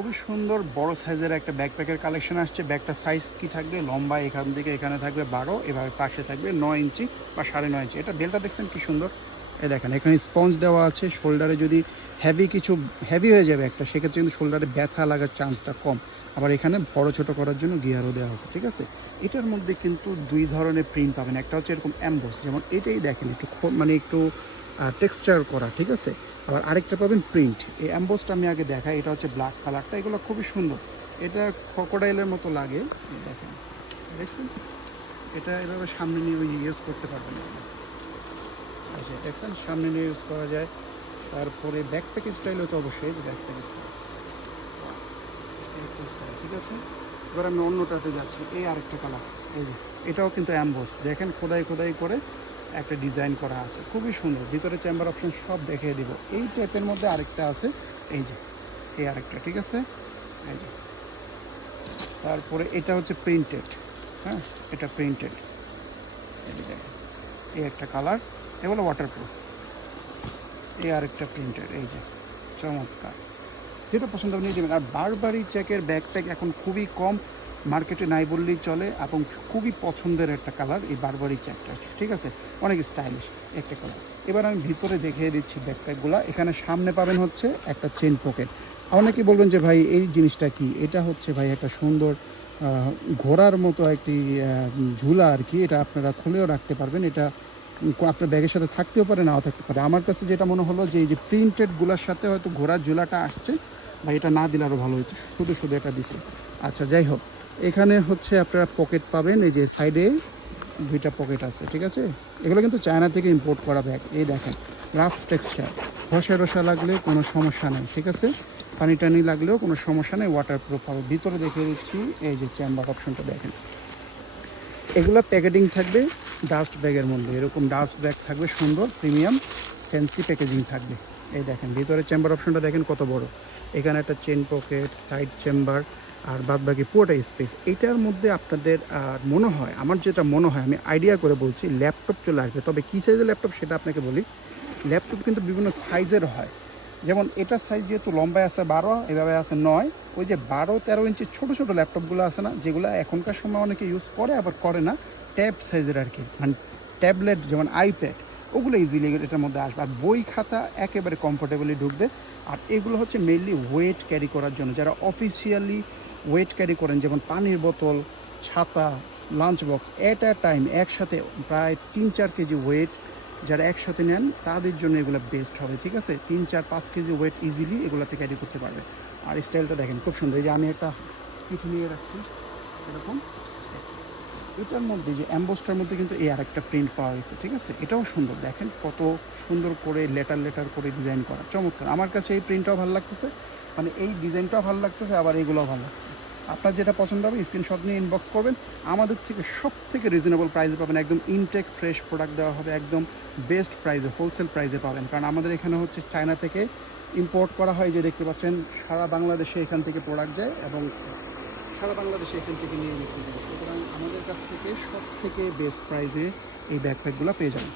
খুবই সুন্দর, বড় সাইজের একটা ব্যাকপ্যাকের কালেকশন আসছে। ব্যাগটা সাইজ কি থাকবে? লম্বা এখান থেকে এখানে থাকবে বারো, এভাবে পাশে থাকবে নয় ইঞ্চি বা সাড়ে নয় ইঞ্চি। এটা বেলটা দেখছেন কি সুন্দর? এ দেখেন, এখানে স্পঞ্জ দেওয়া আছে। শোল্ডারে যদি হেভি কিছু হেভি হয়ে যাবে একটা, সেক্ষেত্রে কিন্তু শোল্ডারে ব্যথা লাগার চান্সটা কম। আবার এখানে বড়, ছোট করার জন্য গিয়ারও দেওয়া আছে ঠিক আছে? এটার মধ্যে কিন্তু দুই ধরনের প্রিন্ট পাবেন। একটা হচ্ছে এরকম অ্যাম্বোস যেমন এটাই দেখেন, একটু মানে একটু টেক্সচার করা, ঠিক আছে? আবার আরেকটা পাবেন প্রিন্ট এই অ্যাম্বোসটা আমি আগে দেখাই, এটা হচ্ছে ব্ল্যাক কালারটা এগুলো খুবই সুন্দর। এটা ক্রোকোডাইলের মতো লাগে, দেখেন। দেখছেন? এটা এভাবে সামনে নিয়ে ইউজ করতে পারবেন। আচ্ছা দেখছেন? সামনে নিয়ে ইউজ করা যায়। তারপরে ব্যাকপ্যাক স্টাইলও তো অবশ্যই ব্যাকপ্যাক স্টাইল স্টাইল ঠিক আছে? এবার আমি অন্যটাতে যাচ্ছি, এই আরেকটা কালার এই যে, এটাও কিন্তু অ্যাম্বোস দেখেন, খোদাই খোদাই করে একটা ডিজাইন করা আছে। খুবই সুন্দর। ভিতরে চেম্বার অপশন সব দেখিয়ে দিব। এই টাইপের মধ্যে আরেকটা আছে। এই যে, এই আরেকটা, ঠিক আছে? এই যে। তারপরে এটা হচ্ছে প্রিন্টেড হ্যাঁ? এটা প্রিন্টেড এই একটা কালার এগুলো ওয়াটারপ্রুফ এই আরেকটা প্রিন্টেড এই যে। চমৎকার। যেটা পছন্দ হবে নিয়ে আর বারবারি চেকের ব্যাকপ্যাক এখন খুবই কম। মার্কেটে নাই বললেই চলে এবং খুবই পছন্দের একটা কালার এই বারবারি চেকটা ঠিক আছে? অনেক স্টাইলিশ একটা কালার। এবার আমি ভিতরে দেখিয়ে দিচ্ছি ব্যাকপ্যাকগুলো এখানে সামনে পাবেন হচ্ছে একটা চেন পকেট অনেকে বলবেন যে, ভাই, এই জিনিসটা কি? এটা হচ্ছে, ভাই, একটা সুন্দর ঘোড়ার মতো একটি ঝুলা আর কি। এটা আপনারা খুলেও রাখতে পারবেন। এটা আপনার ব্যাগের সাথে থাকতেও পারে, নাও থাকতে পারে। আমার কাছে যেটা মনে হলো যে, এই যে প্রিন্টেডগুলোর সাথে হয়তো ঘোড়ার ঝুলাটা আসছে বা এটা না দিলে আরও ভালো হতো শুধু শুধু এটা দিছে। আচ্ছা যাই হোক। এখানে হচ্ছে আপনারা পকেট পাবেন, এই যে সাইডে দুইটা পকেট আছে, ঠিক আছে? এগুলো কিন্তু চায়না থেকে ইম্পোর্ট করা ব্যাগ এই দেখেন রাফ টেক্সচার ঘষে রসা লাগলে কোনো সমস্যা নেই, ঠিক আছে? পানি টানি লাগলেও কোনো সমস্যা নেই ওয়াটার প্রুফ হবে। ভিতরে দেখে দিচ্ছি, এই যে চেম্বার অপশনটা দেখেন। এগুলো প্যাকেটিং থাকবে ডাস্ট ব্যাগের মধ্যে, এরকম ডাস্ট ব্যাগ থাকবে, সুন্দর প্রিমিয়াম ফ্যান্সি প্যাকেজিং থাকবে। এই দেখেন, ভিতরে চেম্বার অপশনটা দেখেন কত বড়। এখানে একটা চেন পকেট সাইড চেম্বার আর বাদ বাকি পুরোটা স্পেস এটার মধ্যে আপনাদের মনে হয়, আমার যেটা মনে হয়, আমি আইডিয়া করে বলছি ল্যাপটপ চলে আসবে। তবে কী সাইজের ল্যাপটপ সেটা আপনাকে বলি। ল্যাপটপ কিন্তু বিভিন্ন সাইজের হয়। যেমন এটা সাইজ যেহেতু লম্বায় আছে বারো, এভাবে আছে নয়, ওই যে বারো, তেরো ইঞ্চি ছোটো ছোটো ল্যাপটপগুলো আছে না, যেগুলো এখনকার সময় অনেকে ইউজ করে, আবার করে না ট্যাব সাইজের আর কি মানে ট্যাবলেট যেমন আইপ্যাড ওগুলো ইজিলি এটার মধ্যে আসবে। আর বই খাতা একেবারে কমফোর্টেবলি ঢুকবে। আর এগুলো হচ্ছে মেনলি ওয়েট ক্যারি করার জন্য, যারা অফিসিয়ালি ওয়েট ক্যারি করেন যেমন পানির বোতল, ছাতা lunch box at a time একসাথে প্রায় তিন চার কেজি ওয়েট যারা একসাথে নেন, তাদের জন্য এগুলো বেস্ট হবে, ঠিক আছে? তিন চার পাঁচ কেজি ওয়েট ইজিলি এগুলোতে ক্যারি করতে পারবে। আর স্টাইলটা দেখেন, খুব সুন্দর। এই যে আমি একটা পিঠে নিয়ে রাখছি, এরকম। এটার মধ্যে যে অ্যাম্বোস্টার মধ্যে কিন্তু এই আরেকটা প্রিন্ট পাওয়া গেছে, ঠিক আছে? এটাও সুন্দর। দেখেন কত সুন্দর করে লেটার লেটার করে ডিজাইন করা। চমৎকার। আমার কাছে এই প্রিন্টটাও ভালো লাগতেছে। মানে এই ডিজাইনটাও ভালো লাগতেছে, আবার এইগুলোও ভালো আপনার যেটা পছন্দ হবে স্ক্রিনশট নিয়ে ইনবক্স করবেন। আমাদের থেকে সব থেকে রিজনেবল প্রাইসে পাবেন একদম ইনটেক ফ্রেশ প্রোডাক্ট দেওয়া হবে, একদম বেস্ট প্রাইসে হোলসেল প্রাইসে পাবেন। কারণ আমাদের এখানে হচ্ছে চায়না থেকে ইম্পোর্ট করা হয় যে দেখতে পাচ্ছেন, সারা বাংলাদেশে এখান থেকে প্রোডাক্ট যায় এবং সারা বাংলাদেশে এখান থেকে নিয়ে বিক্রি করে সুতরাং আমাদের কাছ থেকে সব থেকে বেস্ট প্রাইসে এই ব্যাকপ্যাকগুলো পেয়ে যাবেন।